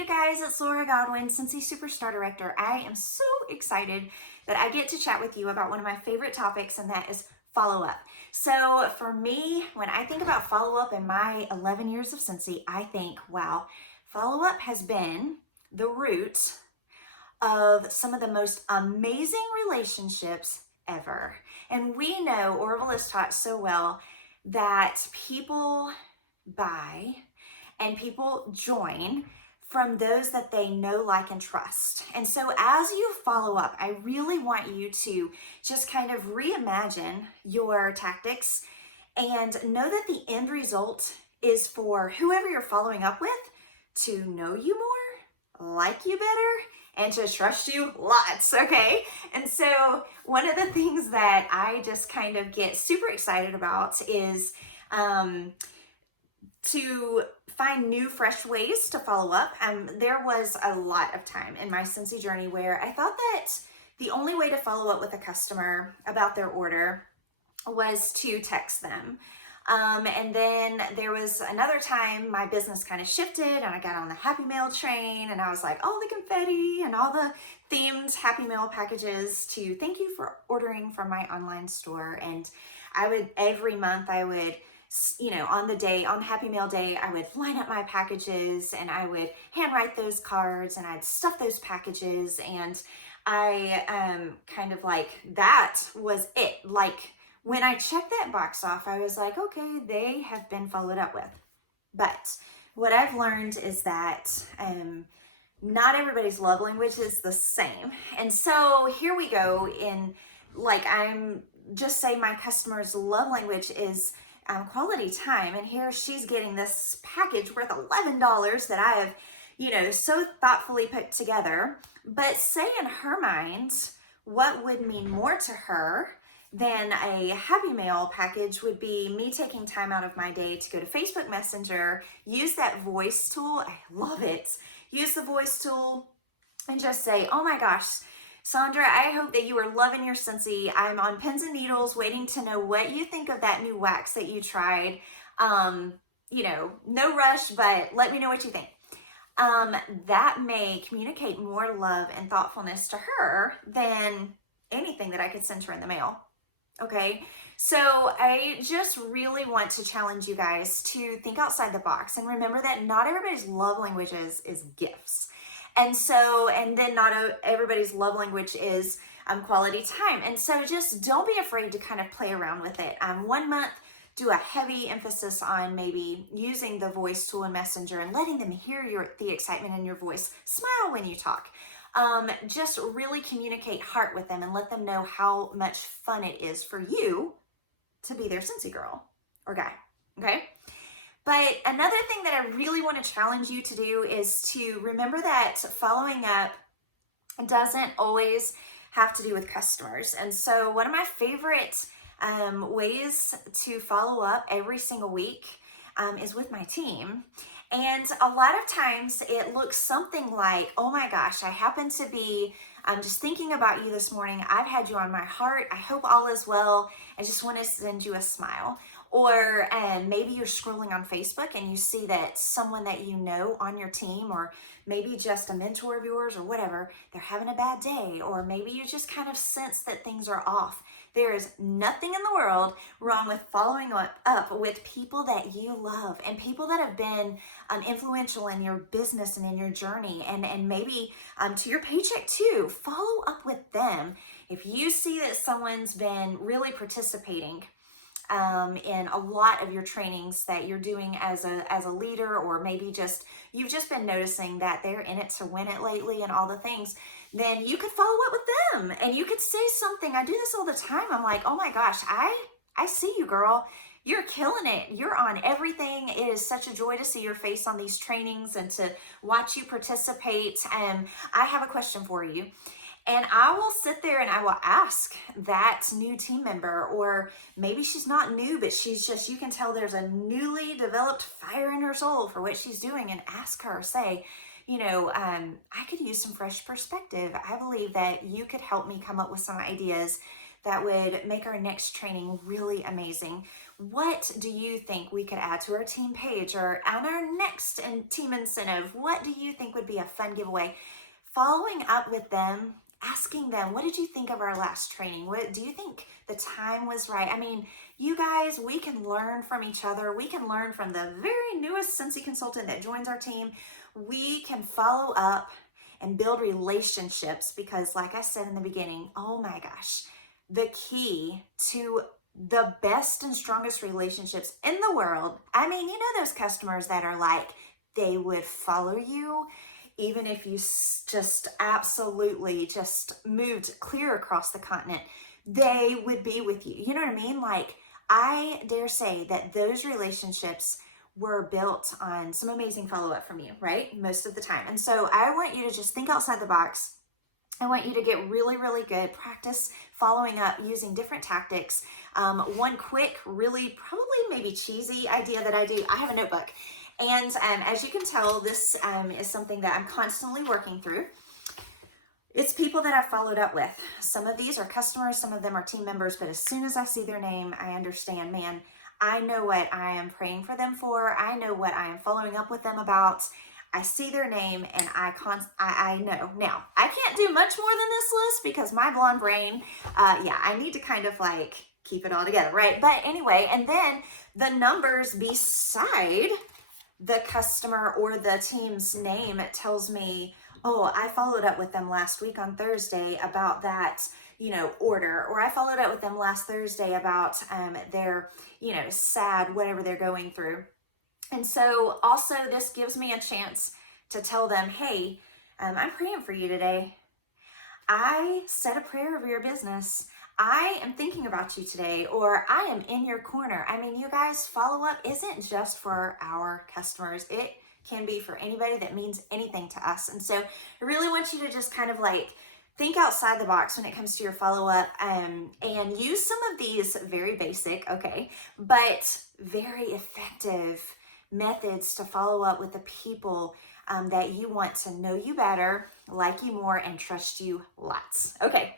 you guys, it's Laura Godwin, Cincy Superstar Director. I am so excited that I get to chat with you about one of my favorite topics, and that is follow-up. So for me, when I think about follow-up in my 11 years of Cincy, I think, wow, follow-up has been the root of some of the most amazing relationships ever. And we know, Orville has taught so well, that people buy and people join from those that they know, like, and trust. And so as you follow up, I really want you to just kind of reimagine your tactics and know that the end result is for whoever you're following up with to know you more, like you better, and to trust you lots, okay? And so one of the things that I just kind of get super excited about is to find new, fresh ways to follow up. There was a lot of time in my Cincy journey where I thought that the only way to follow up with a customer about their order was to text them. And then there was another time my business kind of shifted and I got on the Happy Mail train, and I was like, all the confetti and all the themed Happy Mail packages to thank you for ordering from my online store. And every month I would, on Happy Mail Day, I would line up my packages and I would handwrite those cards and I'd stuff those packages. And I kind of like, that was it. Like, when I checked that box off, I was like, okay, they have been followed up with. But what I've learned is that not everybody's love language is the same. And so here we go I'm just say my customer's love language is quality time. And here she's getting this package worth $11 that I have, so thoughtfully put together. But say in her mind, what would mean more to her than a Happy Mail package would be me taking time out of my day to go to Facebook Messenger, use that voice tool. I love it. Use the voice tool and just say, oh my gosh, Sandra, I hope that you are loving your Cincy. I'm on pins and needles waiting to know what you think of that new wax that you tried. No rush, but let me know what you think. That may communicate more love and thoughtfulness to her than anything that I could send her in the mail. Okay, so I just really want to challenge you guys to think outside the box and remember that not everybody's love language is gifts. And then not everybody's love language is quality time. And so just don't be afraid to kind of play around with it. 1 month, do a heavy emphasis on maybe using the voice tool in Messenger and letting them hear the excitement in your voice. Smile when you talk. Just really communicate heart with them and let them know how much fun it is for you to be their Cincy girl or guy, okay? But another thing that I really want to challenge you to do is to remember that following up doesn't always have to do with customers. And so one of my favorite ways to follow up every single week is with my team. And a lot of times it looks something like, oh my gosh, I happen to be just thinking about you this morning. I've had you on my heart. I hope all is well. I just want to send you a smile. Or maybe you're scrolling on Facebook and you see that someone that you know on your team, or maybe just a mentor of yours or whatever, they're having a bad day. Or maybe you just kind of sense that things are off. There is nothing in the world wrong with following up with people that you love and people that have been influential in your business and in your journey, and maybe to your paycheck too. Follow up with them. If you see that someone's been really participating in a lot of your trainings that you're doing as a leader, or maybe you've just been noticing that they're in it to win it lately and all the things, then you could follow up with them and you could say something. I do this all the time. I'm like, oh my gosh, I see you, girl. You're killing it. You're on everything. It is such a joy to see your face on these trainings and to watch you participate. And I have a question for you. And I will sit there and I will ask that new team member, or maybe she's not new, but you can tell there's a newly developed fire in her soul for what she's doing, and ask her, say, I could use some fresh perspective. I believe that you could help me come up with some ideas that would make our next training really amazing. what do you think we could add to our team page or on our next team incentive? What do you think would be a fun giveaway? Following up with them, asking them, what did you think of our last training? What do you think the time was right? I mean, you guys, we can learn from each other. We can learn from the very newest Scentsy consultant that joins our team. We can follow up and build relationships because, like I said in the beginning, oh my gosh, the key to the best and strongest relationships in the world. I mean, you know those customers that are like, they would follow you even if you just absolutely just moved clear across the continent, they would be with you. You know what I mean? Like, I dare say that those relationships were built on some amazing follow-up from you, right? Most of the time. And so I want you to just think outside the box. I want you to get really, really good. Practice following up using different tactics. One quick, really probably maybe cheesy idea that I do, I have a notebook. And as you can tell, this is something that I'm constantly working through. It's people that I've followed up with. Some of these are customers, some of them are team members, but as soon as I see their name, I understand, man, I know what I am praying for them for. I know what I am following up with them about. I see their name and I know. Now, I can't do much more than this list because my blonde brain, I need to kind of like keep it all together, right? But anyway, and then the numbers beside the customer or the team's name, it tells me, oh, I followed up with them last week on Thursday about that, order, or I followed up with them last Thursday about their, sad, whatever they're going through. And so also this gives me a chance to tell them, hey, I'm praying for you today. I said a prayer over your business. I am thinking about you today, or I am in your corner. I mean, you guys, follow up isn't just for our customers. It can be for anybody that means anything to us. And so I really want you to just kind of like think outside the box when it comes to your follow-up, and use some of these very basic, but very effective methods to follow up with the people that you want to know you better, like you more, and trust you lots. Okay,